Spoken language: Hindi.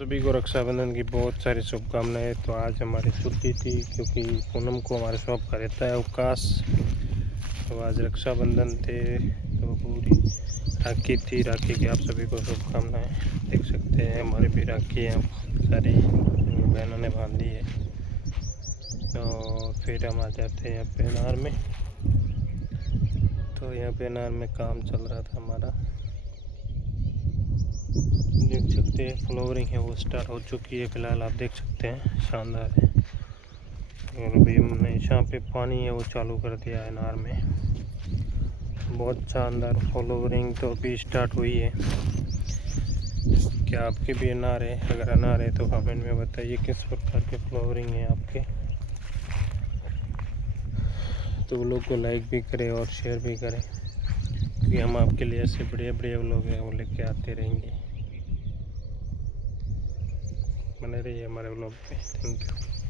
सभी को रक्षाबंधन की बहुत सारी शुभकामनाएं। तो आज हमारी छुट्टी थी क्योंकि पूनम को हमारे शॉप का रहता है अवकाश। तो आज रक्षाबंधन थे तो पूरी राखी थी। राखी की आप सभी को शुभकामनाएं। देख सकते हैं हमारी भी राखी यहाँ सारी बहनों ने बांधी है। तो फिर हम आ जाते हैं यहाँ पे अनार में। तो यहाँ पे अनार में काम चल रहा था हमारा, देख सकते हैं फ्लोरिंग है वो स्टार्ट हो चुकी है फिलहाल, आप देख सकते हैं शानदार है। और अभी हमने यहाँ पे पानी है वो चालू कर दिया है अनार में, बहुत शानदार फ्लोरिंग तो अभी स्टार्ट हुई है। क्या आपके भी अनार है? अगर अनार है तो कमेंट में बताइए किस प्रकार के फ्लोरिंग है आपके। तो लोग को लाइक भी करें और शेयर भी करें क्योंकि हम आपके लिए ऐसे बढ़िया बढ़िया व्लॉग हैं वो लेके आते रहेंगे। बने रहिए हमारे व्लॉग पे। Thank you.